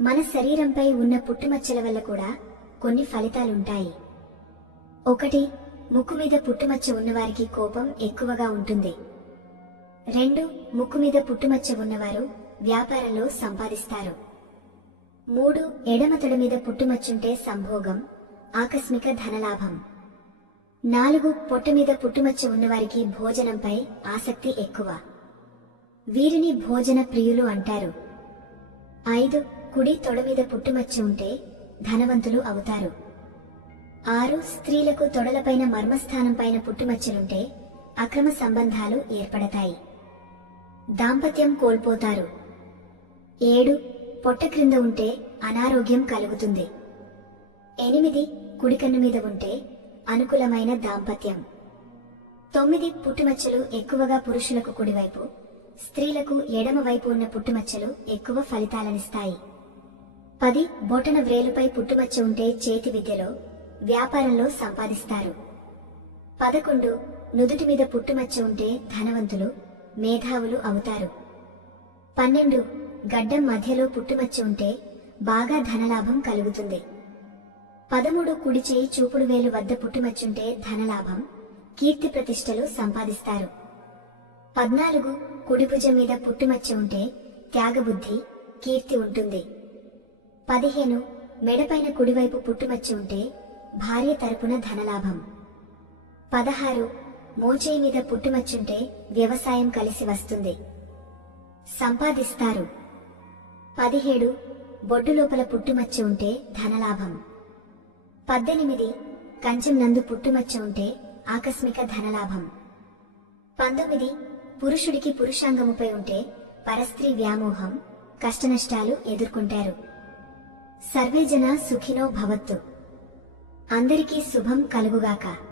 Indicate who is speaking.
Speaker 1: మన శరీరంపై ఉన్న పుట్టుమచ్చల వల్ల కూడా కొన్ని ఫలితాలుంటాయి. ఒకటి ముక్కు మీద పుట్టుమచ్చ ఉన్నవారికి కోపం ఎక్కువగా ఉంటుంది. రెండు ముక్కు మీద పుట్టుమచ్చ ఉన్నవారు వ్యాపారంలో సంపాదిస్తారు. మూడు ఎడమతడి మీద పుట్టుమచ్చుంటే సంభోగం ఆకస్మిక ధనలాభం. నాలుగు పొట్ట మీద పుట్టుమచ్చ ఉన్నవారికి భోజనంపై ఆసక్తి ఎక్కువ. వీరిని భోజన ప్రియులు అంటారు. ఐదు కుడి తొడ మీద పుట్టుమచ్చ ఉంటే ధనవంతులు అవుతారు. ఆరు స్త్రీలకు తొడలపైన మర్మస్థానం పైన పుట్టుమచ్చలుంటే అక్రమ సంబంధాలు ఏర్పడతాయి. దాంపత్యం కోల్పోతారు. ఏడు పొట్ట క్రింద ఉంటే అనారోగ్యం కలుగుతుంది. ఎనిమిది కుడికన్ను మీద ఉంటే అనుకూలమైన దాంపత్యం. తొమ్మిది పుట్టుమచ్చలు ఎక్కువగా పురుషులకు కుడివైపు స్త్రీలకు ఎడమవైపు ఉన్న పుట్టుమచ్చలు ఎక్కువ ఫలితాలనిస్తాయి. పది బొటన వ్రేలుపై పుట్టుమచ్చ ఉంటే చేతి విద్యలో వ్యాపారంలో సంపాదిస్తారు. పదకొండు నుదుటి మీద పుట్టుమచ్చ ఉంటే ధనవంతులు మేధావులు అవుతారు. పన్నెండు గడ్డం మధ్యలో పుట్టుమచ్చ ఉంటే బాగా ధనలాభం కలుగుతుంది. పదమూడు కుడి చేయి చూపుడు వేలు వద్ద పుట్టుమచ్చుంటే ధనలాభం కీర్తి ప్రతిష్టలు సంపాదిస్తారు. పద్నాలుగు కుడిభుజం మీద పుట్టుమచ్చ ఉంటే త్యాగబుద్ధి కీర్తి ఉంటుంది. పదిహేను మెడపైన కుడివైపు పుట్టుమచ్చి ఉంటే భార్య తరపున ధనలాభం. పదహారు మోచేయి మీద పుట్టుమచ్చుంటే వ్యవసాయం కలిసి వస్తుంది. సంపాదిస్తారు. పదిహేడు బొడ్డు లోపల పుట్టుమచ్చ ఉంటే ధనలాభం. పద్దెనిమిది కంచం నందు పుట్టుమచ్చ ఉంటే ఆకస్మిక ధనలాభం. పంతొమ్మిది పురుషుడికి పురుషాంగముపై ఉంటే పరస్త్రీ వ్యామోహం కష్టనష్టాలు ఎదుర్కొంటారు. సర్వేజన సుఖినో భవత్తు. అందరికీ శుభం కలుగుగాక.